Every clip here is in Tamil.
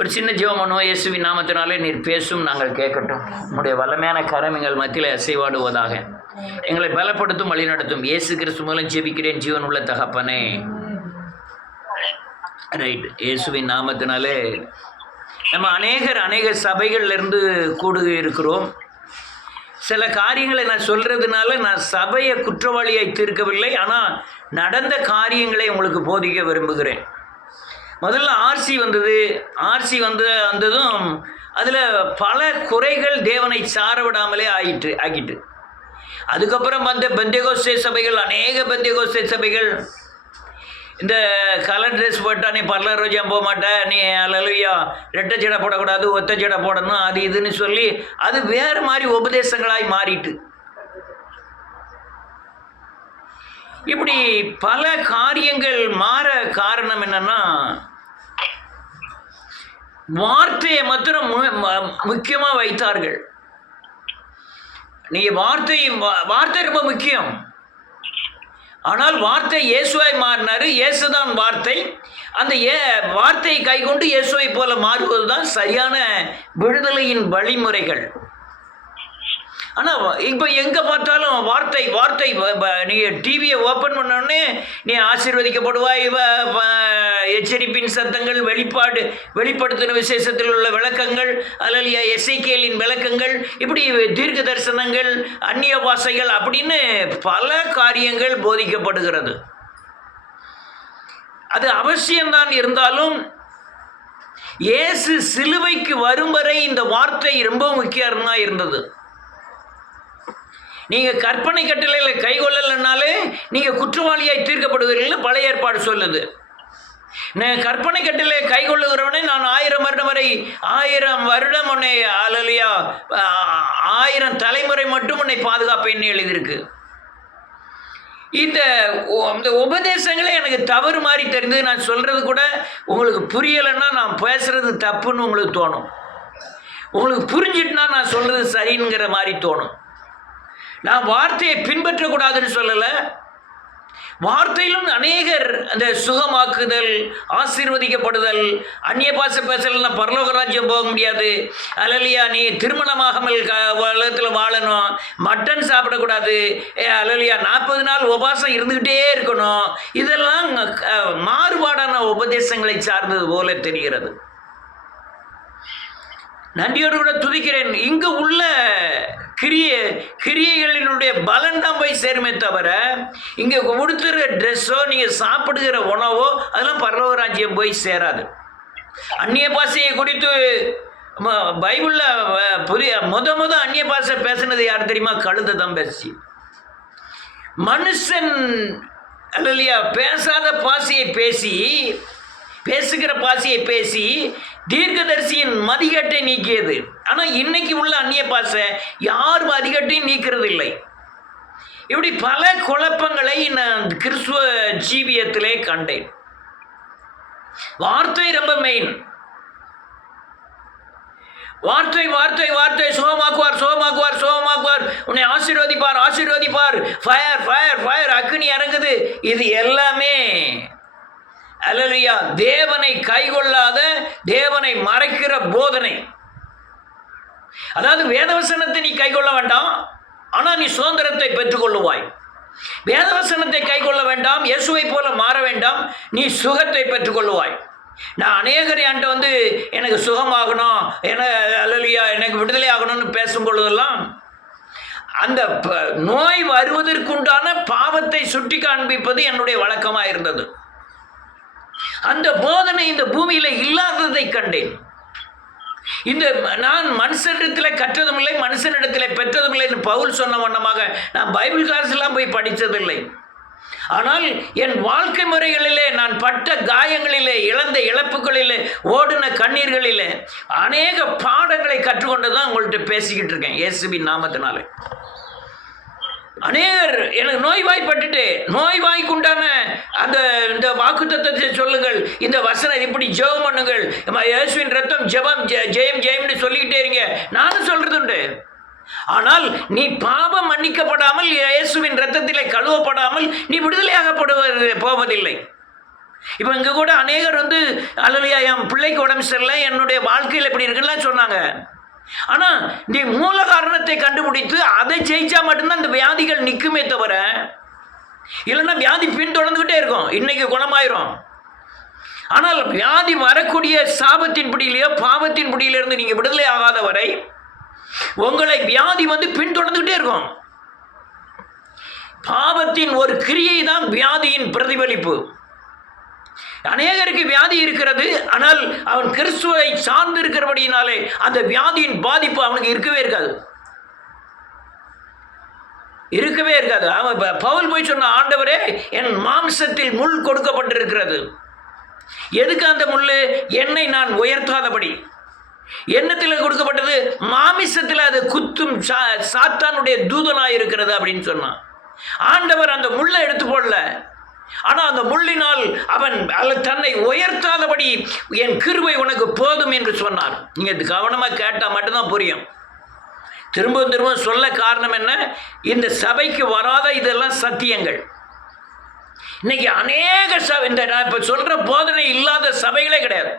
ஒரு சின்ன ஜெபம் பண்ணுவோம். இயேசுவின் நாமத்தினாலே நீர் பேசும், நாங்கள் கேட்கட்டும். உம்முடைய வல்லமையான கரம் எங்கள் மத்தியில் அசைவாடுவதாக. எங்களை பலப்படுத்தும், வழிநடத்தும். இயேசு கிறிஸ்து மூலம் ஜெபிக்கிறேன் ஜீவன் உள்ள தகப்பனே. ரைட். இயேசுவின் நாமத்தினாலே நம்ம அநேக சபைகள்லேருந்து கூடு இருக்கிறோம். சில காரியங்களை நான் சொல்கிறதுனால நான் சபையை குற்றவாளியை தீர்க்கவில்லை, ஆனால் நடந்த காரியங்களை உங்களுக்கு போதிக்க விரும்புகிறேன். முதல்ல ஆர்சி வந்ததும் அதில் பல குறைகள் தேவனை சார விடாமலே ஆகிட்டு. அதுக்கப்புறம் வந்த பெந்தேகோஸ்தே சபைகள், அநேக பெந்தேகோஸ்தே சபைகள், இந்த கலர் ட்ரெஸ் போட்டால் நீ பர்லர் ரோஜாம் போக மாட்டேன், நீ அல்லேலூயா ரெட்டை ஜடை போடக்கூடாது, ஒத்த ஜடை போடணும், அது இதுன்னு சொல்லி அது வேறு மாதிரி உபதேசங்களாய் மாறிட்டு. இப்படி பல காரியங்கள் மாற காரணம் என்னன்னா, வார்த்தையை மாத்திரம் முக்கியமாக வைத்தார்கள். நீங்கள் வார்த்தை ரொம்ப முக்கியம். ஆனால் வார்த்தை இயேசுவாய் மாறினார். இயேசுதான் வார்த்தை. அந்த வார்த்தையை கைக்கொண்டு இயேசுவை போல மாறுவது தான் சரியான விடுதலையின் வழிமுறைகள். ஆனால் இப்போ எங்கே பார்த்தாலும் வார்த்தை நீங்கள் டிவியை ஓப்பன் பண்ணோடனே நீ ஆசீர்வதிக்கப்படுவாய், எச்சரிப்பின் சத்தங்கள், வெளிப்படுத்தின விசேஷத்தில் உள்ள விளக்கங்கள், அல்லது எசேக்கியேலின் விளக்கங்கள், இப்படி தீர்க்க தரிசனங்கள், அந்நிய பாஷைகள் அப்படின்னு பல காரியங்கள் போதிக்கப்படுகிறது. அது அவசியம்தான். இருந்தாலும் இயேசு சிலுவைக்கு வரும் வரை இந்த வார்த்தை ரொம்ப முக்கியமாக இருந்தது. நீங்கள் கற்பனை கட்டளையில் கைகொள்ளலைனாலே நீங்கள் குற்றவாளியாய் தீர்க்கப்படுவீர்கள் பழைய ஏற்பாடு சொல்லுது. நான் கற்பனை கட்டளை கைகொள்ளுகிறவனே நான் 1000 வருடம் உன்னை அல்லேலூயா 1000 தலைமுறை மட்டும் உன்னை பாதுகாப்பேன்னு எழுதியிருக்கு. இந்த உபதேசங்களே எனக்கு தவறு மாதிரி தெரிந்து நான் சொல்கிறது கூட உங்களுக்கு புரியலைன்னா நான் பேசுகிறது தப்புன்னு உங்களுக்கு தோணும். உங்களுக்கு புரிஞ்சிட்டுனா நான் சொல்கிறது சரிங்கிற மாதிரி தோணும். நான் வார்த்தையை பின்பற்றக்கூடாதுன்னு சொல்லலை. வார்த்தையிலும் அநேகர் அந்த சுகமாக்குதல், ஆசீர்வதிக்கப்படுதல், அந்நிய பாஷை பேசலைன்னா பரலோக ராஜ்யம் போக முடியாது, அல்லேலூயா நீ திருமணமாகாமல் உலகத்தில் வாழணும், மட்டன் சாப்பிடக்கூடாது, அல்லேலூயா 40 நாள் உபவாசம் இருந்துக்கிட்டே இருக்கணும், இதெல்லாம் மாறுபாடான உபதேசங்களை சார்ந்தது போல தெரிகிறது. நன்றியோடு கூட துதிக்கிறேன். இங்கு உள்ள கிரியைகளினுடைய பலன் தான் போய் சேருமே தவிர இங்கே கொடுத்துற ட்ரெஸ்ஸோ நீங்கள் சாப்பிடுகிற உணவோ அதெல்லாம் பரலோக ராஜ்யம் போய் சேராது. அந்நிய பாஷையை குறித்து பைபிளில் முத அந்நிய பாஷை பேசுனது யார் தெரியுமா? கழுதை தான் பேசி. மனுஷன் அல்லையா பேசாத பாஷையை பேசுகிற பாஷையை பேசி தீர்க்கதரிசியின் மதிகட்டை நீக்கியது. ஆனால் இன்னைக்கு உள்ள அந்நிய பாஷை யாரும் மதிகட்டையும் நீக்கிறது இல்லை. இப்படி பல குழப்பங்களை நான் கிறிஸ்துவ ஜீவியத்திலே கண்டேன். வார்த்தை ரொம்ப மெயின். வார்த்தை சுகமாக்குவார், உன்னை ஆசீர்வதிப்பார், ஃபயர் அக்னி இறங்குது. இது எல்லாமே அல்லேலூயா தேவனை கைகொள்ளாத, தேவனை மறைக்கிற போதனை. அதாவது வேதவசனத்தை நீ கைகொள்ள வேண்டாம், ஆனால் நீ சுதந்திரத்தை பெற்றுக்கொள்ளுவாய். வேதவசனத்தை கைகொள்ள வேண்டாம், இயேசுவை போல மாற வேண்டாம், நீ சுகத்தை பெற்றுக்கொள்ளுவாய். நான் அநேகர் என்கிட்ட எனக்கு சுகமாகணும், அல்லேலூயா எனக்கு விடுதலை ஆகணும்னு பேசும் பொழுதெல்லாம் அந்த நோய் வருவதற்குண்டான பாவத்தை சுட்டி காண்பிப்பது என்னுடைய வழக்கமாக இருந்தது. அந்த போதனை இந்த பூமியில் இல்லாததை கண்டேன். நான் மனுஷனிடத்தில் கற்றதும் இல்லை, மனுஷனிடத்தில் பெற்றதும் இல்லைன்னு பவுல் சொன்ன வண்ணமாக நான் பைபிள் கிளாஸ்லாம் போய் படித்ததில்லை. ஆனால் என் வாழ்க்கை முறைகளிலே நான் பட்ட காயங்களிலே, இழந்த இழப்புகளிலே, ஓடின கண்ணீர்களிலே அநேக பாடங்களை கற்றுக்கொண்டு தான் உங்கள்கிட்ட பேசிக்கிட்டு இருக்கேன் இயேசுவின் நாமத்தினாலே. அநேகர் எனக்கு நோய்வாய்ப்பட்டுட்டு நோய்வாய்க்குண்டான இந்த வாக்குத்தத்தத்தை சொல்லுங்கள், இந்த வசனம் இப்படி ஜெபம் பண்ணுங்கள், இயேசுவின் ரத்தம் ஜெபம் ஜெயம்னு சொல்லிக்கிட்டே இருங்க, நானும் சொல்கிறது உண்டு. ஆனால் நீ பாவம் மன்னிக்கப்படாமல், இயேசுவின் ரத்தத்திலே கழுவப்படாமல் நீ விடுதலையாகப்படுவது போவதில்லை. இப்போ இங்கே கூட அநேகர் வந்து அல்லையா என் பிள்ளைக்கு உடம்பு சரியில்லை, என்னுடைய வாழ்க்கையில் எப்படி இருக்குன்னு சொன்னாங்க. ஆனால் நீ மூல காரணத்தை கண்டுபிடித்து அதை ஜெயிச்சா மட்டும்தான் இந்த வியாதிகள் நிற்குமே தவிர, இல்லைன்னா வியாதி பின்தொடர்ந்துக்கிட்டே இருக்கும், இன்னைக்கு குணமாயிரும். ஆனால் வியாதி வரக்கூடிய சாபத்தின் பிடியிலையோ பாவத்தின் பிடியிலிருந்து நீங்கள் விடுதலை ஆகாத வரை உங்களை வியாதி வந்து பின்தொடர்ந்துக்கிட்டே இருக்கும். பாவத்தின் ஒரு கிரியை தான் வியாதியின் பிரதிபலிப்பு. அநேகருக்கு வியாதி இருக்கிறது, ஆனால் அவன் கிறிஸ்துவை சார்ந்து இருக்கிறபடியினாலே அந்த வியாதியின் பாதிப்பு அவனுக்கு இருக்கவே இருக்காது. அவன் பவுல் போய் சொன்ன, ஆண்டவரே என் மாம்சத்தில் முள் கொடுக்கப்பட்டிருக்கிறது. எதுக்கு அந்த முள்? என்னை நான் உயர்த்தாதபடி. எண்ணத்தில் கொடுக்கப்பட்டது? மாமிசத்தில் அது குத்தும் சாத்தானுடைய தூதனாக இருக்கிறது அப்படின்னு சொன்னான். ஆண்டவர் அந்த முள்ளை எடுத்து போடல, ஆனால் அந்த முள்ளினால் அவன் தன்னை உயர்த்தாதபடி என் கிருபை உனக்கு போதும் என்று சொன்னார். நீங்கள் இது கவனமாக கேட்டால் மட்டும்தான் புரியும். திரும்ப சொல்ல காரணம் என்ன? இந்த சபைக்கு வராத இதெல்லாம் சத்தியங்கள். இன்னைக்கு அநேக சபை, இந்த நான் இப்போ சொல்கிற போதனை இல்லாத சபைகளே கிடையாது.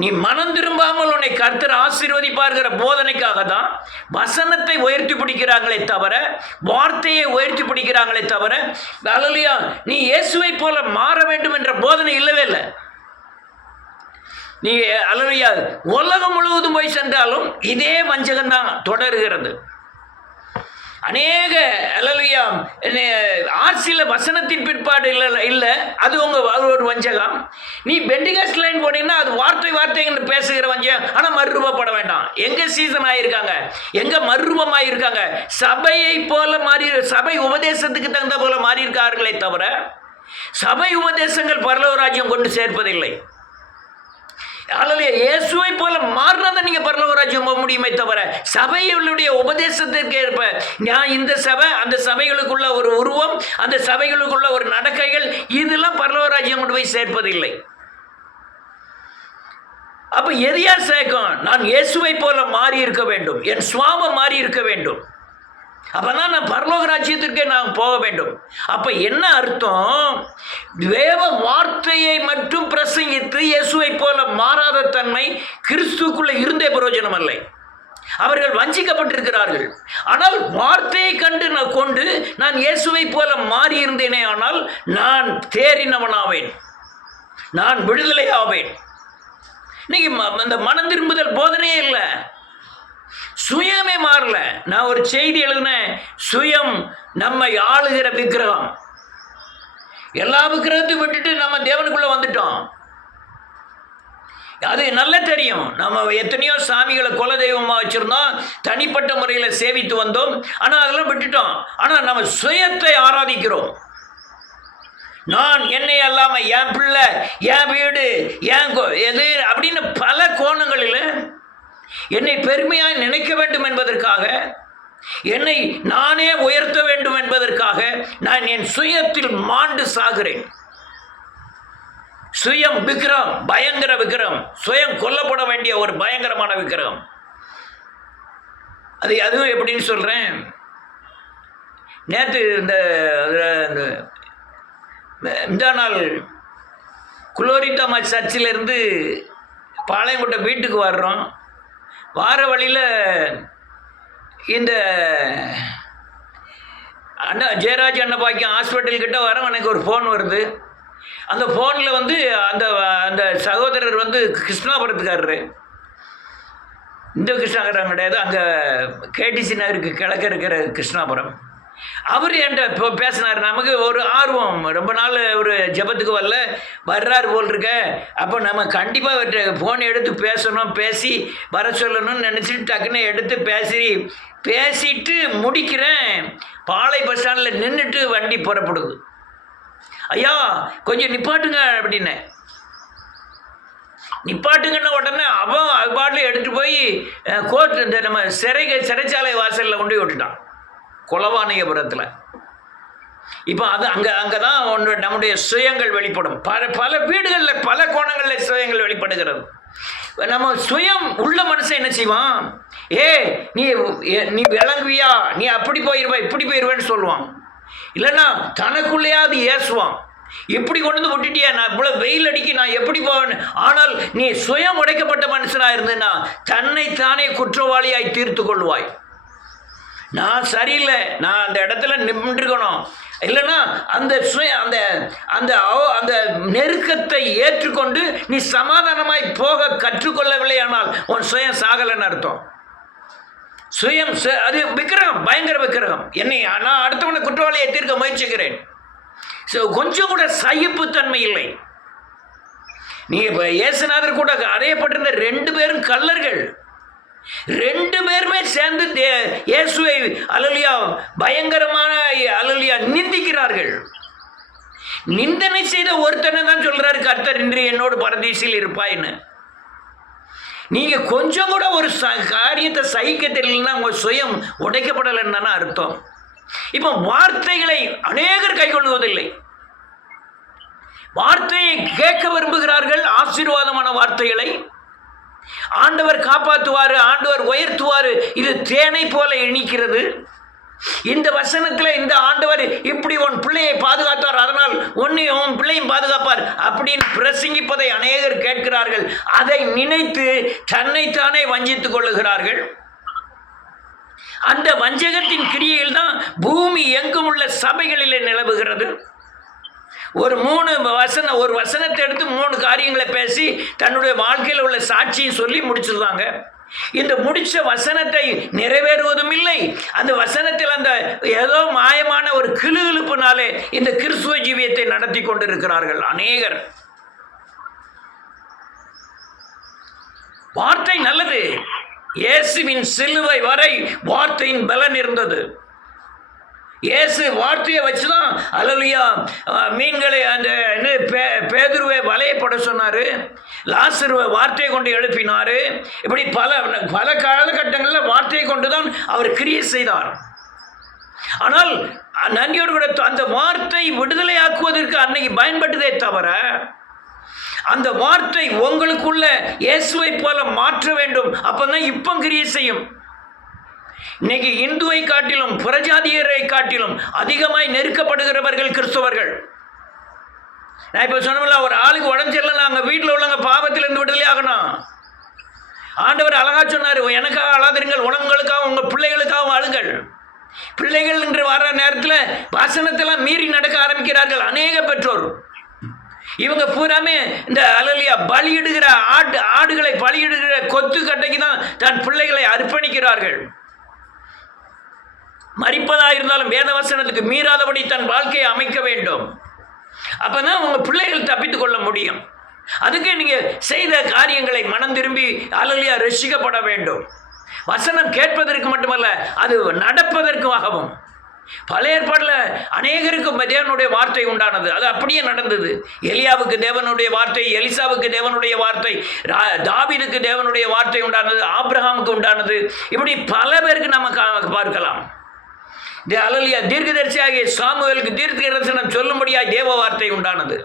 நீ மனம் திரும்பாமல் உன்னை கர்த்தர் ஆசீர்வதிப்பார்கிற போதனைக்காக தான் வசனத்தை உயர்த்தி பிடிக்கிறாங்களே தவிர, வார்த்தையை உயர்த்தி பிடிக்கிறாங்களே தவிர, அல்லேலூயா, நீ இயேசுவை போல மாற வேண்டும் என்ற போதனை இல்லவே இல்லை. நீ அல்லேலூயா உலகம் முழுவதும் போய் சென்றாலும் இதே வஞ்சகம் தான் தொடர்கிறது. அநேக அல்லேலூயா ஆர்சியில் வசனத்தின் பிற்பாடு இல்லை, அது ஒரு வஞ்சகம். நீ பெண்டிகாஸ்ட் லைன் போனீங்கன்னா அது வார்த்தைன்னு பேசுகிற வஞ்சகம். ஆனால் மறுரூபப்பட வேண்டாம். எங்கே சீசன் ஆகியிருக்காங்க, எங்கே மறுரூபமாயிருக்காங்க, சபையை போல மாறி, சபை உபதேசத்துக்கு தகுந்த போல மாறியிருக்கார்களே தவிர சபை உபதேசங்கள் பரலோக ராஜ்யம் கொண்டு சேர்ப்பதில்லை. அல்லேலூயா, இயேசுவை போல மாறினா தான் நீங்கள் பரலோக ராஜ்யம் போக முடியுமே தவிர சபைகளுடைய உபதேசத்திற்கு ஏற்ப நான் இந்த சபை, அந்த சபைகளுக்குள்ள ஒரு உருவம், அந்த சபைகளுக்குள்ள ஒரு நடக்கைகள், இதெல்லாம் பரலோக ராஜ்யம் கொண்டு போய் சேர்ப்பதில்லை. அப்போ எதையா சேர்க்கும்? நான் இயேசுவை போல மாறி இருக்க வேண்டும், என் சுவாபம் மாறி இருக்க வேண்டும், அப்பதான் நான் பரலோக ராஜ்யத்திற்கே நான் போக வேண்டும். அப்ப என்ன அர்த்தம்? வேத வார்த்தையை மட்டும் பிரசங்கித்து இயேசுவை போல மாறாத தன்மை கிறிஸ்துக்குள்ள இருந்தே பிரயோஜனம் இல்லை. அவர்கள் வஞ்சிக்கப்பட்டிருக்கிறார்கள். ஆனால் வார்த்தையை கொண்டு நான் இயேசுவை போல மாறி இருந்தேனே, ஆனால் நான் தேறினவனாவேன், நான் விடுதலை ஆவேன். இன்னைக்கு அந்த மனம் திரும்புதல் போதனையே இல்லை, சுயமே மாறல. நான் ஒரு செய்தி எழுதினேன், சுயம் நம்மை ஆளுகிற விக்கிரகம். எல்லா விக்கிரகத்தையும் விட்டுட்டு நம்ம தேவனுக்குள்ள வந்துட்டோம். அது நல்லா தெரியும். நம்ம எத்தனையோ சாமிகளை குல தெய்வமாக வச்சுருந்தோம், தனிப்பட்ட முறையில் சேவித்து வந்தோம். ஆனால் அதெல்லாம் விட்டுட்டோம். ஆனால் நம்ம சுயத்தை ஆராதிக்கிறோம். நான் என்னை அல்லாமல் என் பிள்ளை, என் வீடு, என் எது அப்படின்னு பல கோணங்களில் என்னை பெருமையாய் நினைக்க வேண்டும் என்பதற்காக, என்னை நானே உயர்த்த வேண்டும் என்பதற்காக நான் என் சுயத்தில் மாண்டு சாகிறேன். சுயம் விக்கிரம், பயங்கர விக்கிரம், சுயம் கொல்லப்பட வேண்டிய ஒரு பயங்கரமான விக்கிரம். அதுவும் எப்படின்னு சொல்கிறேன். நேற்று இந்த நாள் குளோரித்தாமா சர்ச்சிலிருந்து பாளையங்கோட்டை வீட்டுக்கு வர்றோம். வார வழியில் இந்த அண்ணா ஜெயராஜ் அன்னபாக்கியம் ஹாஸ்பிட்டல்கிட்ட வர எனக்கு ஒரு ஃபோன் வருது. அந்த ஃபோனில் வந்து அந்த சகோதரர் வந்து கிருஷ்ணாபுரத்துக்காரரு, இந்த கிருஷ்ணாபுரம் கிடையாது, அங்கே கேடிசி நகருக்கு கிழக்க இருக்கிற கிருஷ்ணாபுரம். அவர் என்கிட்ட பேசினார். நமக்கு ஒரு ஆர்வம், ரொம்ப நாள் ஒரு ஜபத்துக்கு வர்றார் போல் இருக்க. அப்போ நம்ம கண்டிப்பாக அவர்கிட்ட ஃபோன் எடுத்து பேசணும், பேசி வர சொல்லணும்னு நினச்சிட்டு டக்குன்னு எடுத்து பேசிட்டு முடிக்கிறேன். பாளை பஸ் ஸ்டாண்டில் நின்றுட்டு வண்டி புறப்படுது. ஐயா கொஞ்சம் நிப்பாட்டுங்க அப்படின்னு. நிப்பாட்டுங்கன்னு உடனே அவன் அது பாட்டில் எடுத்துகிட்டு போய் கோர்ட், இந்த நம்ம சிறைச்சாலை வாசலில் கொண்டு போய் விட்டுட்டான், கொலவாணியபுரத்தில். இப்போ அது அங்கே தான் நம்முடைய சுயங்கள் வெளிப்படும். பல வீடுகளில் பல கோணங்களில் சுயங்கள் வெளிப்படுகிறது. நம்ம சுயம் உள்ள மனுஷன் என்ன செய்வான்? நீ விளங்குவியா, நீ அப்படி போயிடுவா, இப்படி போயிடுவேன்னு சொல்லுவான். இல்லைன்னா தனக்குள்ளேயாவது ஏசுவான். இப்படி கொண்டு வந்து விட்டுட்டியா, நான் இவ்வளோ வெயில் அடிக்க நான் எப்படி போவேன்? ஆனால் நீ சுயம் உடைக்கப்பட்ட மனுஷனாக இருந்தேன்னா தன்னைத்தானே குற்றவாளியாய் தீர்த்து கொள்வாய். நான் சரியில்லை, நான் அந்த இடத்துல நின்றுக்கணும், இல்லைன்னா அந்த அந்த அந்த அந்த நெருக்கத்தை ஏற்றுக்கொண்டு நீ சமாதானமாய் போக கற்றுக்கொள்ளவில்லை, ஆனால் உன் சுயம் சாகலைன்னு அர்த்தம். சுயம் அது விக்கிரகம், பயங்கர விக்கிரகம். என்னை நான் அடுத்தவனை குற்றவாளியை தீர்க்க முயற்சிக்கிறேன். கொஞ்சம் கூட சகிப்புத்தன்மை இல்லை. நீ இப்போ இயேசுநாதர் கூட அறையப்பட்டிருந்த 2 பேரும் கள்ளர்கள், 2 பேருமே சேர்ந்து இயேசுவை அல்லேலூயா பயங்கரமான அல்லேலூயா நிந்திக்கிறார்கள். நிந்தனை செய்த ஒருத்தனை தான் சொல்றாரு கர்த்தர் இன்று என்னோடு பரதீசில் இருப்பாயின்னு. நீங்க கொஞ்சம் கூட ஒரு காரியத்தை சகிக்க தெரியலன்னா உங்க சுயம் உடைக்கப்படலைன்னு அர்த்தம். இப்போ வார்த்தைகளை அநேகர் கைக்கொள்வதில்லை. வார்த்தையை கேட்க விரும்புகிறார்கள், ஆசீர்வாதமான வார்த்தைகளை. ஆண்டவர் காப்பாற்றுவார், ஆண்டவர் உயர்த்துவார், இது தேனை போல இனிக்கிறது. இந்த வசனத்தில் இந்த ஆண்டவர் இப்படி உன் பிள்ளையை பாதுகாத்தார், அதனால் உன்னையும் உன் பிள்ளையும் பாதுகாப்பார் அப்படின்னு பிரசங்கிப்பதை அநேகர் கேட்கிறார்கள். அதை நினைத்து தன்னைத்தானே வஞ்சித்துக் கொள்ளுகிறார்கள். அந்த வஞ்சகத்தின் கிரியைகள் தான் பூமி எங்கும் உள்ள சபைகளிலே நிலவுகிறது. ஒரு வசனத்தை எடுத்து 3 காரியங்களை பேசி தன்னுடைய வாழ்க்கையில் உள்ள சாட்சியை சொல்லி முடிச்சிருந்தாங்க. இந்த முடிச்ச வசனத்தை நிறைவேறுவதும் இல்லை. அந்த வசனத்தில் அந்த ஏதோ மாயமான ஒரு கிளுகிழுப்பினாலே இந்த கிறிஸ்துவ ஜீவியத்தை நடத்தி கொண்டிருக்கிறார்கள் அநேகர். வார்த்தை நல்லது. இயேசுவின் சிலுவை வரை வார்த்தையின் பலன் இருந்தது. இயேசு வார்த்தையை வச்சுதான் அல்லேலூயா மீன்களை அந்த பேதுருவை வலையப்பட சொன்னார், லாசருவை வார்த்தையை கொண்டு எழுப்பினார். இப்படி பல காலகட்டங்களில் வார்த்தையை கொண்டு தான் அவர் கிரியை செய்தார். ஆனால் நன்றியோடு கூட அந்த வார்த்தை விடுதலையாக்குவதற்கு அன்னைக்கு பயன்பட்டதே தவிர அந்த வார்த்தை உங்களுக்குள்ள இயேசுவை போல மாற்ற வேண்டும். அப்பதான் இப்போ கிரியை செய்யும். இன்னைக்கு இந்துவை காட்டிலும் புறஜாதியரை காட்டிலும் அதிகமாய் நெருக்கப்படுகிறவர்கள் கிறிஸ்தவர்கள். நான் இப்போ சொன்னோம்ல, ஒரு ஆளுக்கு உடஞ்சிடலாம், அங்கே வீட்டில் உள்ளவங்க பாவத்திலிருந்து விடுதலை ஆகணும். ஆண்டவர் அழகா சொன்னார், எனக்காக அழாதிருங்கள், உங்களுக்காக உங்கள் பிள்ளைகளுக்காகவும் அழுங்கள். பிள்ளைகள் என்று வர நேரத்தில் வசனத்தெல்லாம் மீறி நடக்க ஆரம்பிக்கிறார்கள் அநேக பெற்றோர். இவங்க பூராமே இந்த அல்லேலூயா பலியிடுகிற ஆடுகளை பலியிடுகிற கொத்து கட்டைக்கு தான் தன் பிள்ளைகளை அர்ப்பணிக்கிறார்கள். மரிப்பதாக இருந்தாலும் வேத வசனத்துக்கு மீறாதபடி தன் வாழ்க்கையை அமைக்க வேண்டும். அப்பதான் உங்க பிள்ளைகள் தப்பித்துக் கொள்ள முடியும். அதுக்கு நீங்க செய்த காரியங்களை மனம் திரும்பி அல்லேலூயா ரட்சிக்கப்பட வேண்டும். வசனம் கேட்பதற்கு மட்டுமல்ல, அது நடப்பதற்காகவும். பழைய ஏற்பாட்டில் அநேகருக்கு தேவனுடைய வார்த்தை உண்டானது, அது அப்படியே நடந்தது. எலியாவுக்கு தேவனுடைய வார்த்தை, எலிசாவுக்கு தேவனுடைய வார்த்தை, தாவீதுக்கு தேவனுடைய வார்த்தை உண்டானது, ஆபிரகாமுக்கு உண்டானது. இப்படி பல பேருக்கு நம்ம பார்க்கலாம். அல்லேலூயா தீர்க்கதரிசியாகிய சாமுவேலுக்கு தீர்க்கதரிசனம் சொல்லும்படியாக தேவ வார்த்தை உண்டானது.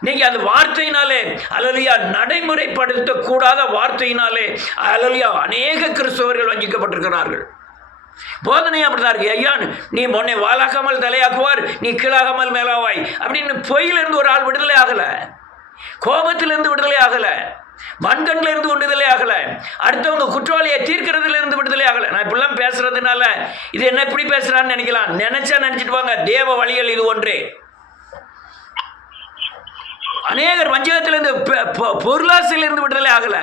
இன்னைக்கு அந்த வார்த்தையினாலே அல்லேலூயா நடைமுறைப்படுத்தக்கூடாத வார்த்தையினாலே அல்லேலூயா அநேக கிறிஸ்தவர்கள் வஞ்சிக்கப்பட்டிருக்கிறார்கள். போதனை அப்படிதான் இருக்கு. ஐயா, நீ உன்னை வாளாகாமல் தலையாக்குவார், நீ கீழாகாமல் மேலாவாய் அப்படின்னு பொய்யிலிருந்து ஒரு ஆள் விடுதலை ஆகலை, கோபத்திலிருந்து விடுதலை ஆகலை, வன்கண்ல இருந்து விடுதலை ஆகல, அடுத்தவங்க குற்றவாளியை தீர்க்கிறதுல இருந்து விடுதலை ஆகல. நான் இப்படிலாம் பேசுறதுனால இது என்ன இப்படி பேசுறான்னு நினைக்கலாம். நினைச்சிட்டு வாங்க, தேவ வழிகள் இது ஒன்றே. அநேகர் வஞ்சகத்திலிருந்து பொருளாசையிலிருந்து விடுதலை ஆகல,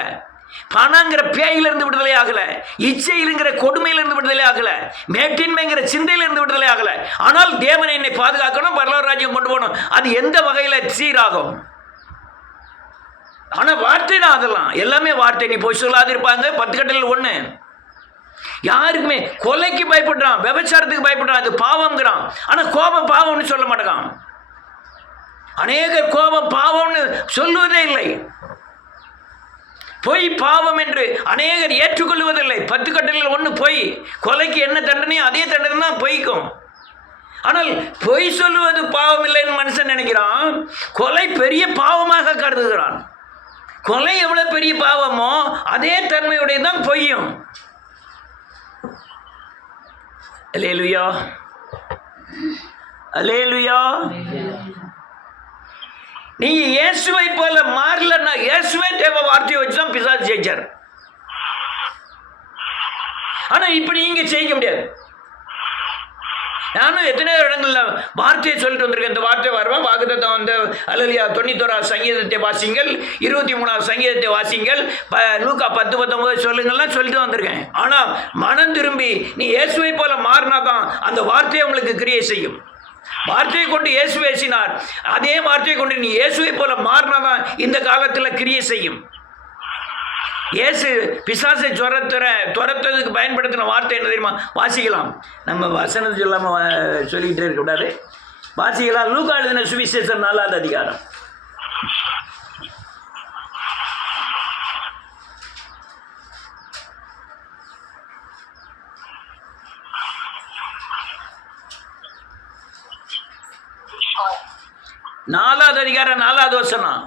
பணங்கிற பேயிலிருந்து விடுதலை ஆகல, இச்சையிலுங்கிற கொடுமையிலிருந்து விடுதலை ஆகல, மேட்டின்மைங்கிற சிந்தையிலிருந்து விடுதலை ஆகல. ஆனால் தேவனை என்னை பாதுகாக்கணும், பரலோக ராஜ்யம் கொண்டு போகணும். அது எந்த வகையில சீராகும்? ஆனால் வார்த்தை தான், அதெல்லாம் எல்லாமே வார்த்தை. நீ போய் சொல்லாதிருப்பாங்க 10 கட்டளையில் 1. யாருக்குமே கொலைக்கு பயப்படுறான், விபச்சாரத்துக்கு பயப்படுறான், அது பாவம்ங்கிறான். ஆனால் கோபம் பாவம்னு சொல்ல மாட்டேங்கான். அநேகர் கோபம் பாவம்னு சொல்லுவதே இல்லை. பொய் பாவம் என்று அநேகர் ஏற்றுக்கொள்வதில்லை. 10 கட்டளையில் 1 பொய். கொலைக்கு என்ன தண்டனையோ அதே தண்டனை தான் பொய்க்கும். ஆனால் பொய் சொல்லுவது பாவம் இல்லைன்னு மனுஷன் நினைக்கிறான். கொலை பெரிய பாவமாக கருதுகிறான். கொலை எவ்வளவு பெரிய பாவமோ அதே தன்மையுடைய தான் பொய்யும். அல்லேலூயா, அல்லேலூயா. நீங்க இயேசுவை போல மாறலன்னா, இயேசுவே தேவ வார்த்தையை வச்சுதான் பிசாசு ஜெயிச்சார். ஆனா இப்ப நீங்க ஜெயிக்க முடியாது. நானும் எத்தனையோ இடங்கள்ல வார்த்தையை சொல்லிட்டு வந்திருக்கேன். இந்த வார்த்தை வருவேன் வாக்குத்தத்தம் வந்து அல்லேலூயா 91 சங்கீதத்தை வாசிங்கள், 23 சங்கீதத்தை வாசிங்கள், லூக்கா 10:19 சொல்லுங்கள்லாம் சொல்லிட்டு வந்திருக்கேன். ஆனா மனம் திரும்பி நீ இயேசுவை போல மாறினாதான் அந்த வார்த்தையை உங்களுக்கு கிரியை செய்யும். வார்த்தையை கொண்டு இயேசு பேசினார், அதே வார்த்தையை கொண்டு நீ இயேசுவை போல மாறினாதான் இந்த காலத்தில் கிரியை செய்யும். இயேசு பிசாசை துரத்துறதுக்கு பயன்படுத்தின வார்த்தை என்ன தெரியுமா? வாசிக்கலாம். நம்ம வசனம் சொல்லாமல் சொல்லிக்கிட்டே இருக்கக்கூடாது. வாசிக்கலாம். லூக்கா எழுதின சுவிசேஷம் 4ஆம் அதிகாரம். நாலாவது அதிகாரம் 4வது வசனம்.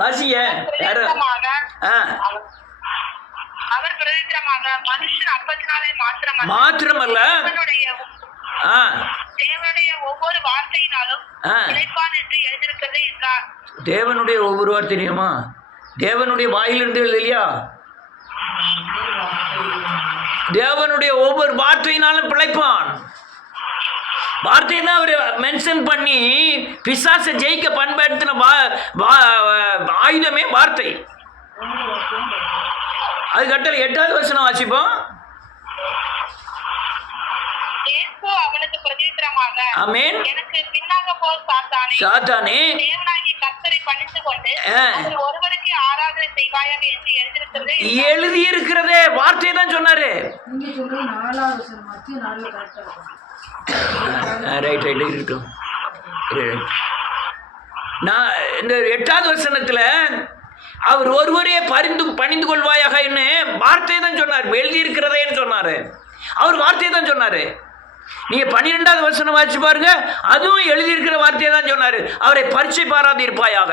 வாசிய மாத்திரமல்ல தேவனுடைய ஒவ்வொரு வார்த்தையுமா? தேவனுடைய வாயிலிருந்து இல்லையா? தேவனுடைய ஒவ்வொரு வார்த்தையினாலும் பிழைப்பான். வார்த்தை தான் அவர் மென்ஷன் பண்ணி பிசாசை ஜெயிக்க பயன்படுத்தின ஆயுதமே வார்த்தை. அது கட்டளை 8வது வசனம் வாசிப்போம். அவனுக்கு பிரதியுத்தரமாக, ஆமென், எனக்கு பின்னாக போ சாத்தானே, தேவனாகிய கர்த்தரை பணிந்து கொண்டு அவர் ஒருவருக்கே ஆராதனை செய்வாயாக என்று எழுதியிருக்கிறதே. வார்த்தையை தான் சொன்னாரு. ரைட் இருக்கட்டும். நான் இந்த 8வது வசனத்தில் அவர் ஒருவரே பணிந்து கொள்வாயாக என்ன வார்த்தையை தான் சொன்னார். எழுதியிருக்கிறதேன்னு சொன்னார். அவர் வார்த்தையை தான் சொன்னார். நீங்கள் 12வது வசனம் வாசிச்சு பாருங்க, அதுவும் எழுதியிருக்கிற வார்த்தையை தான் சொன்னார். அவரை பரீட்சை பாராது இருப்பாயாக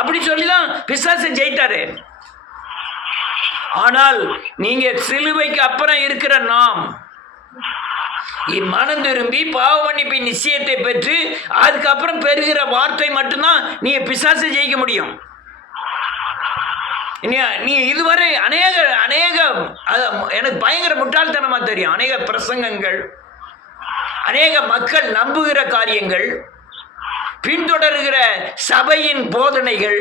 அப்படி சொல்லி தான் பிசாசை ஜெயித்தாரு. ஆனால் நீங்க சிலுவைக்கு அப்புறம் இருக்கிற நாம் மனம் திரும்பி பாவ மன்னிப்பு நிச்சயத்தை பெற்று அதுக்கப்புறம் பெறுகிற வார்த்தை மட்டும்தான் நீங்க பிசாசை ஜெயிக்க முடியும். நீ இதுவரை அநேக எனக்கு பயங்கர முட்டாள்தனமா தெரியும். அநேக பிரசங்கங்கள், அநேக மக்கள் நம்புகிற காரியங்கள், பின்தொடர்கிற சபையின் போதனைகள்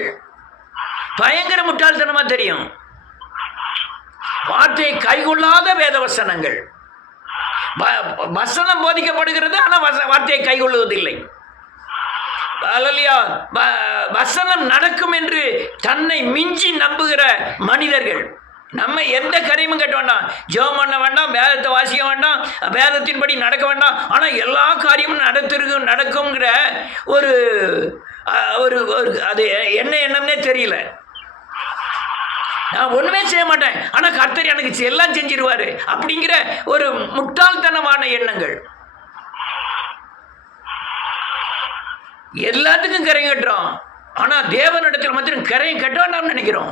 பயங்கர முட்டாள்தனமா தெரியும். வார்த்தையை கைகொள்ளாத வேத வசனங்கள். வசனம் போதிக்கப்படுகிறது, ஆனால் வார்த்தையை கைகொள்வதில்லை. வசனம் நடக்கும் என்று தன்னை மிஞ்சி நம்புகிற மனிதர்கள். நம்ம எந்த காரியமும் கட்ட வேண்டாம், ஜெபம் பண்ண வேண்டாம், வேதத்தை வாசிக்க வேண்டாம், வேதத்தின்படி நடக்க வேண்டாம், ஆனால் எல்லா காரியமும் நடக்குங்கிற ஒரு அது என்ன எண்ணம்னே தெரியல. நான் ஒன்றுமே செய்ய மாட்டேன், ஆனால் கர்த்தர் எனக்கு எல்லாம் செஞ்சிருவாரு அப்படிங்கிற ஒரு முட்டாள்தனமான எண்ணங்கள். எல்லாத்துக்கும் கரையும் கட்டுறோம், ஆனால் தேவனிடத்தில் மாத்திரம் கரையும் கட்ட வேண்டாம்னு நினைக்கிறோம்.